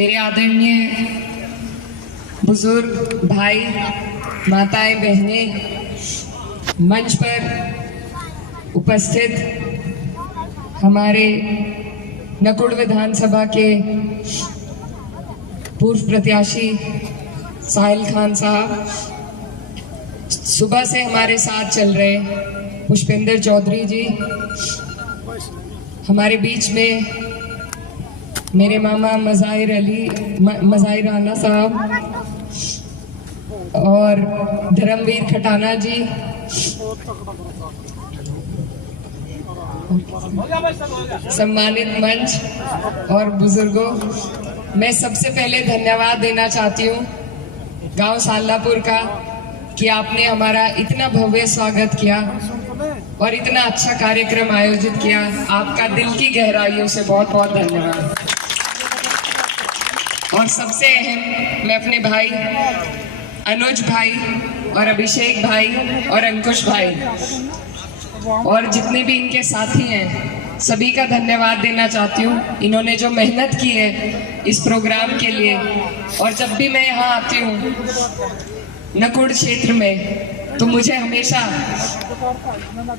मेरे आदरणीय बुजुर्ग भाई, माताएं, बहनें, मंच पर उपस्थित हमारे नकुड़ विधानसभा के पूर्व प्रत्याशी साहिल खान साहब, सुबह से हमारे साथ चल रहे पुष्पेंद्र चौधरी जी, हमारे बीच में मेरे मामा मज़ाहिर राना साहब और धर्मवीर खटाना जी, सम्मानित मंच और बुजुर्गों, मैं सबसे पहले धन्यवाद देना चाहती हूँ गांव सालापुर का कि आपने हमारा इतना भव्य स्वागत किया और इतना अच्छा कार्यक्रम आयोजित किया। आपका दिल की गहराइयों से बहुत बहुत धन्यवाद। और सबसे अहम, मैं अपने भाई अनुज भाई और अभिषेक भाई और अंकुश भाई और जितने भी इनके साथी हैं सभी का धन्यवाद देना चाहती हूँ। इन्होंने जो मेहनत की है इस प्रोग्राम के लिए, और जब भी मैं यहाँ आती हूँ नकुड़ क्षेत्र में तो मुझे हमेशा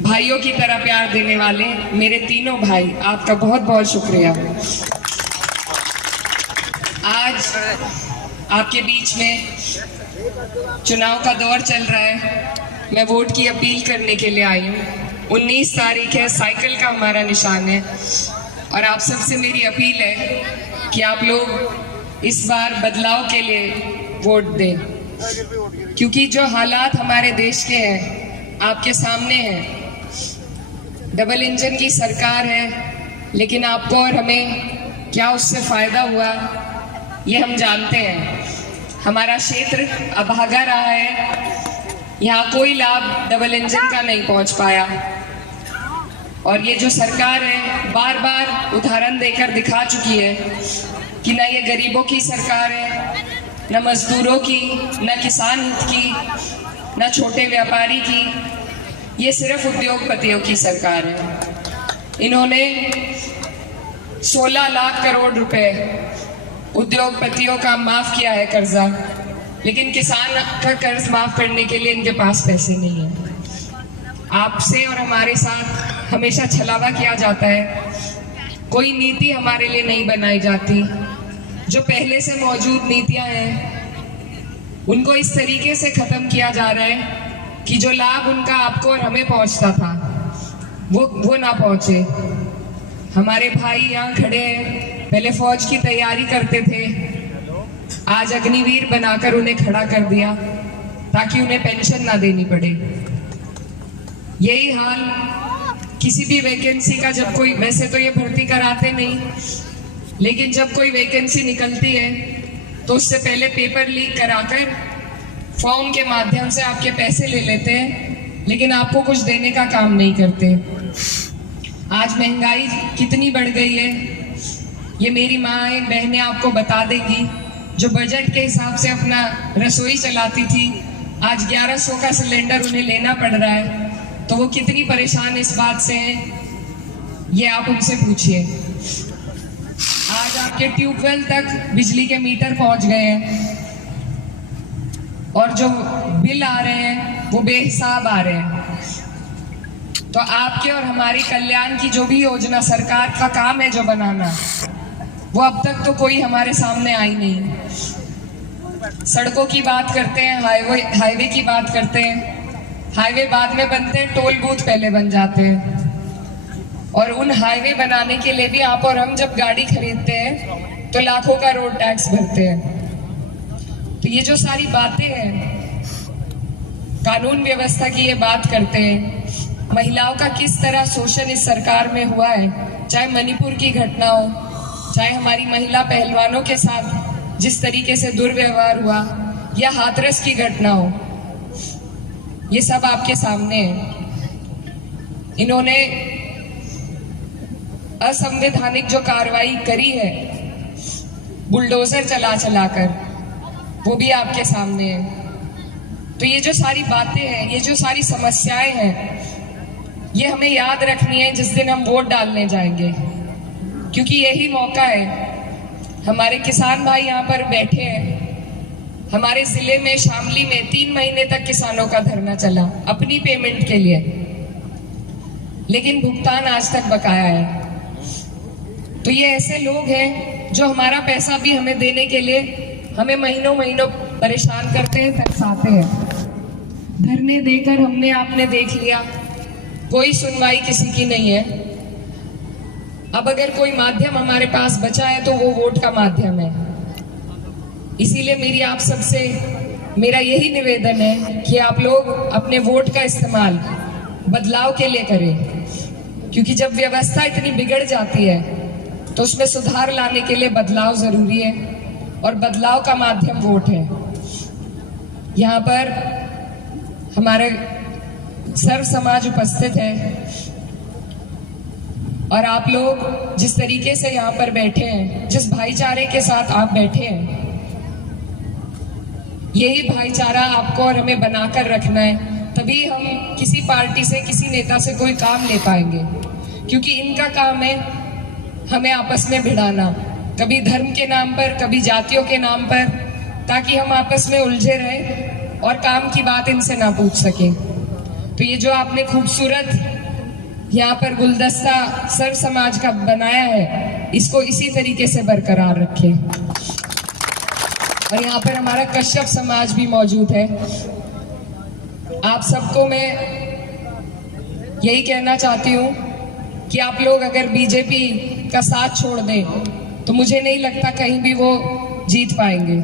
भाइयों की तरह प्यार देने वाले मेरे तीनों भाई, आपका बहुत बहुत शुक्रिया। आज आपके बीच में चुनाव का दौर चल रहा है, मैं वोट की अपील करने के लिए आई हूँ। 19 तारीख है, साइकिल का हमारा निशान है और आप सबसे मेरी अपील है कि आप लोग इस बार बदलाव के लिए वोट दें, क्योंकि जो हालात हमारे देश के हैं आपके सामने हैं। डबल इंजन की सरकार है, लेकिन आपको और हमें क्या उससे फायदा हुआ ये हम जानते हैं। हमारा क्षेत्र अभागा रहा है, यहाँ कोई लाभ डबल इंजन का नहीं पहुंच पाया, और ये जो सरकार है बार बार उदाहरण देकर दिखा चुकी है कि ना ये गरीबों की सरकार है, न मजदूरों की, न किसान हित की, न छोटे व्यापारी की, ये सिर्फ उद्योगपतियों की सरकार है। इन्होंने 16 लाख करोड़ रुपए उद्योगपतियों का माफ किया है कर्जा, लेकिन किसान का कर्ज माफ करने के लिए इनके पास पैसे नहीं है। आपसे और हमारे साथ हमेशा छलावा किया जाता है, कोई नीति हमारे लिए नहीं बनाई जाती। जो पहले से मौजूद नीतियां हैं उनको इस तरीके से खत्म किया जा रहा है कि जो लाभ उनका आपको और हमें पहुंचता था वो ना पहुंचे। हमारे भाई यहाँ खड़े हैं, पहले फौज की तैयारी करते थे, आज अग्निवीर बनाकर उन्हें खड़ा कर दिया ताकि उन्हें पेंशन ना देनी पड़े। यही हाल किसी भी वैकेंसी का, जब कोई, वैसे तो ये भर्ती कराते नहीं, लेकिन जब कोई वैकेंसी निकलती है तो उससे पहले पेपर लीक कराकर फॉर्म के माध्यम से आपके पैसे ले लेते हैं, लेकिन आपको कुछ देने का काम नहीं करते। आज महंगाई कितनी बढ़ गई है ये मेरी माएँ बहनें आपको बता देंगी। जो बजट के हिसाब से अपना रसोई चलाती थी, आज 1100 का सिलेंडर उन्हें लेना पड़ रहा है, तो वो कितनी परेशान इस बात से हैं ये आप उनसे पूछिए। आज आपके ट्यूबवेल तक बिजली के मीटर पहुंच गए हैं और जो बिल आ रहे हैं वो बेहिसाब आ रहे हैं। तो आपके और हमारी कल्याण की जो भी योजना सरकार का काम है जो बनाना, वो अब तक तो कोई हमारे सामने आई नहीं। सड़कों की बात करते हैं, हाईवे की बात करते हैं, हाईवे बाद में बनते हैं, टोल बूथ पहले बन जाते हैं। और उन हाईवे बनाने के लिए भी आप और हम जब गाड़ी खरीदते हैं तो लाखों का रोड टैक्स भरते हैं। तो ये जो सारी बातें हैं, कानून व्यवस्था की ये बात करते हैं, महिलाओं का किस तरह शोषण इस सरकार में हुआ है, चाहे मणिपुर की घटना हो, चाहे हमारी महिला पहलवानों के साथ जिस तरीके से दुर्व्यवहार हुआ, या हाथरस की घटना हो, ये सब आपके सामने है। इन्होंने असंवैधानिक जो कार्रवाई करी है बुलडोजर चला चलाकर, वो भी आपके सामने है। तो ये जो सारी बातें हैं, ये जो सारी समस्याएं हैं, ये हमें याद रखनी है जिस दिन हम वोट डालने जाएंगे, क्योंकि यही मौका है हमारे किसान भाई यहाँ पर बैठे हैं। हमारे जिले में शामली में 3 महीने तक किसानों का धरना चला अपनी पेमेंट के लिए, लेकिन भुगतान आज तक बकाया है। तो ये ऐसे लोग हैं जो हमारा पैसा भी हमें देने के लिए हमें महीनों महीनों परेशान करते हैं, तरसाते हैं। धरने देकर हमने आपने देख लिया, कोई सुनवाई किसी की नहीं है। अब अगर कोई माध्यम हमारे पास बचा है तो वो वोट का माध्यम है। इसीलिए मेरी आप सबसे मेरा यही निवेदन है कि आप लोग अपने वोट का इस्तेमाल बदलाव के लिए करें, क्योंकि जब व्यवस्था इतनी बिगड़ जाती है तो उसमें सुधार लाने के लिए बदलाव जरूरी है, और बदलाव का माध्यम वोट है। यहाँ पर हमारे सर्व समाज उपस्थित है, और आप लोग जिस तरीके से यहाँ पर बैठे हैं, जिस भाईचारे के साथ आप बैठे हैं, यही भाईचारा आपको और हमें बनाकर रखना है। तभी हम किसी पार्टी से, किसी नेता से कोई काम ले पाएंगे, क्योंकि इनका काम है हमें आपस में भिड़ाना, कभी धर्म के नाम पर, कभी जातियों के नाम पर, ताकि हम आपस में उलझे रहें और काम की बात इनसे ना पूछ सकें। तो ये जो आपने खूबसूरत यहाँ पर गुलदस्ता सर्व समाज का बनाया है, इसको इसी तरीके से बरकरार रखें। और यहाँ पर हमारा कश्यप समाज भी मौजूद है। आप सबको मैं यही कहना चाहती हूँ कि आप लोग अगर बीजेपी का साथ छोड़ दें तो मुझे नहीं लगता कहीं भी वो जीत पाएंगे,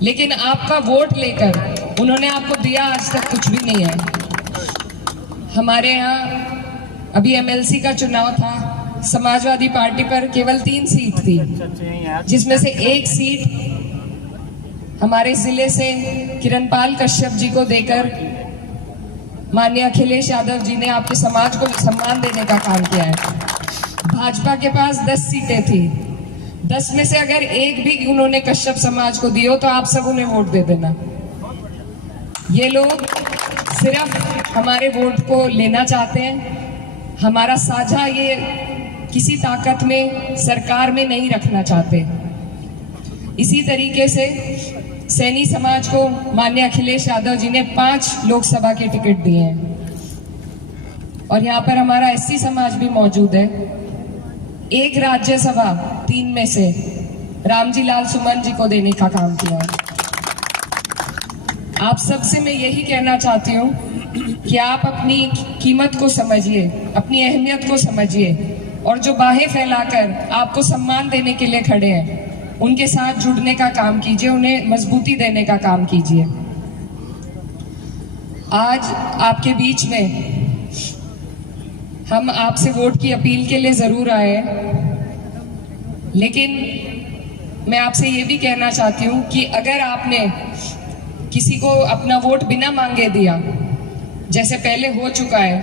लेकिन आपका वोट लेकर उन्होंने आपको दिया आज तक कुछ भी नहीं है। हमारे यहाँ अभी एमएलसी का चुनाव था, समाजवादी पार्टी पर केवल 3 सीट थी, जिसमें से 1 सीट हमारे जिले से किरणपाल कश्यप जी को देकर माननीय अखिलेश यादव जी ने आपके समाज को सम्मान देने का काम किया है। भाजपा के पास 10 सीटें थी, 10 में से अगर 1 भी उन्होंने कश्यप समाज को दी हो तो आप सब उन्हें वोट दे देना। ये लोग सिर्फ हमारे वोट को लेना चाहते हैं, हमारा साझा ये किसी ताकत में, सरकार में नहीं रखना चाहते। इसी तरीके से सैनी समाज को माननीय अखिलेश यादव जी ने 5 लोकसभा के टिकट दिए हैं, और यहाँ पर हमारा एससी समाज भी मौजूद है। 1 राज्यसभा 3 में से रामजी लाल सुमन जी को देने का काम किया है। आप सबसे मैं यही कहना चाहती हूँ कि आप अपनी कीमत को समझिए, अपनी अहमियत को समझिए, और जो बाहें फैलाकर आपको सम्मान देने के लिए खड़े हैं उनके साथ जुड़ने का काम कीजिए, उन्हें मजबूती देने का काम कीजिए। आज आपके बीच में हम आपसे वोट की अपील के लिए जरूर आए हैं, लेकिन मैं आपसे ये भी कहना चाहती हूँ कि अगर आपने किसी को अपना वोट बिना मांगे दिया, जैसे पहले हो चुका है,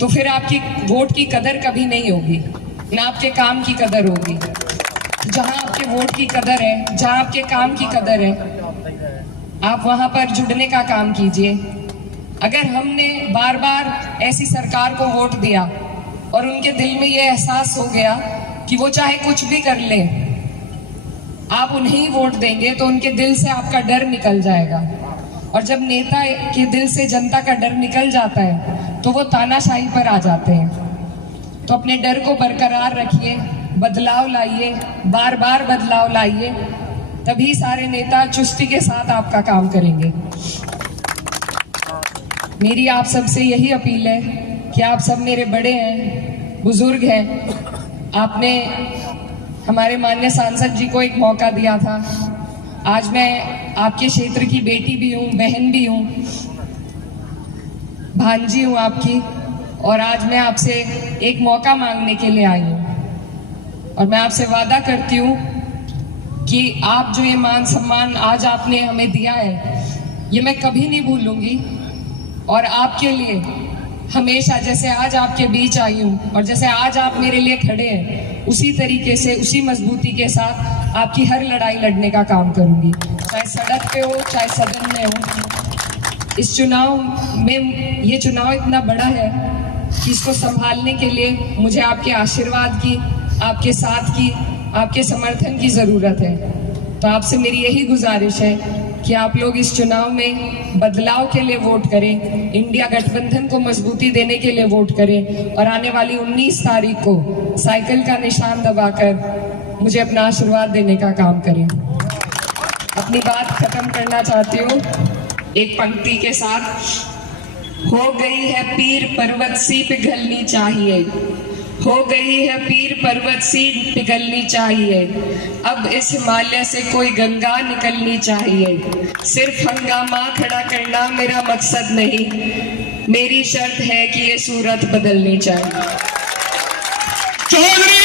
तो फिर आपकी वोट की कदर कभी नहीं होगी, ना आपके काम की कदर होगी। जहां आपके वोट की कदर है, जहां आपके काम की कदर है, आप वहां पर जुड़ने का काम कीजिए। अगर हमने बार बार ऐसी सरकार को वोट दिया और उनके दिल में ये एहसास हो गया कि वो चाहे कुछ भी कर ले, आप उन्हें वोट देंगे, तो उनके दिल से आपका डर निकल जाएगा। और जब नेता के दिल से जनता का डर निकल जाता है तो वो तानाशाही पर आ जाते हैं। तो अपने डर को बरकरार रखिए, बदलाव लाइए, बार बार बदलाव लाइए, तभी सारे नेता चुस्ती के साथ आपका काम करेंगे। मेरी आप सबसे यही अपील है कि आप सब मेरे बड़े हैं, बुजुर्ग हैं। आपने हमारे माननीय सांसद जी को एक मौका दिया था। आज मैं आपके क्षेत्र की बेटी भी हूँ, बहन भी हूँ, भांजी हूँ आपकी, और आज मैं आपसे एक मौका मांगने के लिए आई हूँ। और मैं आपसे वादा करती हूँ कि आप जो ये मान सम्मान आज आपने हमें दिया है, ये मैं कभी नहीं भूलूंगी। और आपके लिए हमेशा, जैसे आज आपके बीच आई हूँ और जैसे आज आप मेरे लिए खड़े हैं, उसी तरीके से, उसी मजबूती के साथ आपकी हर लड़ाई लड़ने का काम करूँगी, चाहे सड़क पे हो, चाहे सदन में हो। इस चुनाव में, ये चुनाव इतना बड़ा है कि इसको संभालने के लिए मुझे आपके आशीर्वाद की, आपके साथ की, आपके समर्थन की ज़रूरत है। तो आपसे मेरी यही गुजारिश है कि आप लोग इस चुनाव में बदलाव के लिए वोट करें, इंडिया गठबंधन को मजबूती देने के लिए वोट करें और आने वाली 19 तारीख को साइकिल का निशान दबाकर मुझे अपना आशीर्वाद देने का काम करें। अपनी बात खत्म करना चाहती हूँ एक पंक्ति के साथ। हो गई है पीर पर्वत सी पिघलनी चाहिए, हो गई है पीर पर्वत सी पिघलनी चाहिए, अब इस हिमालय से कोई गंगा निकलनी चाहिए। सिर्फ हंगामा खड़ा करना मेरा मकसद नहीं, मेरी शर्त है कि ये सूरत बदलनी चाहिए। चौधरी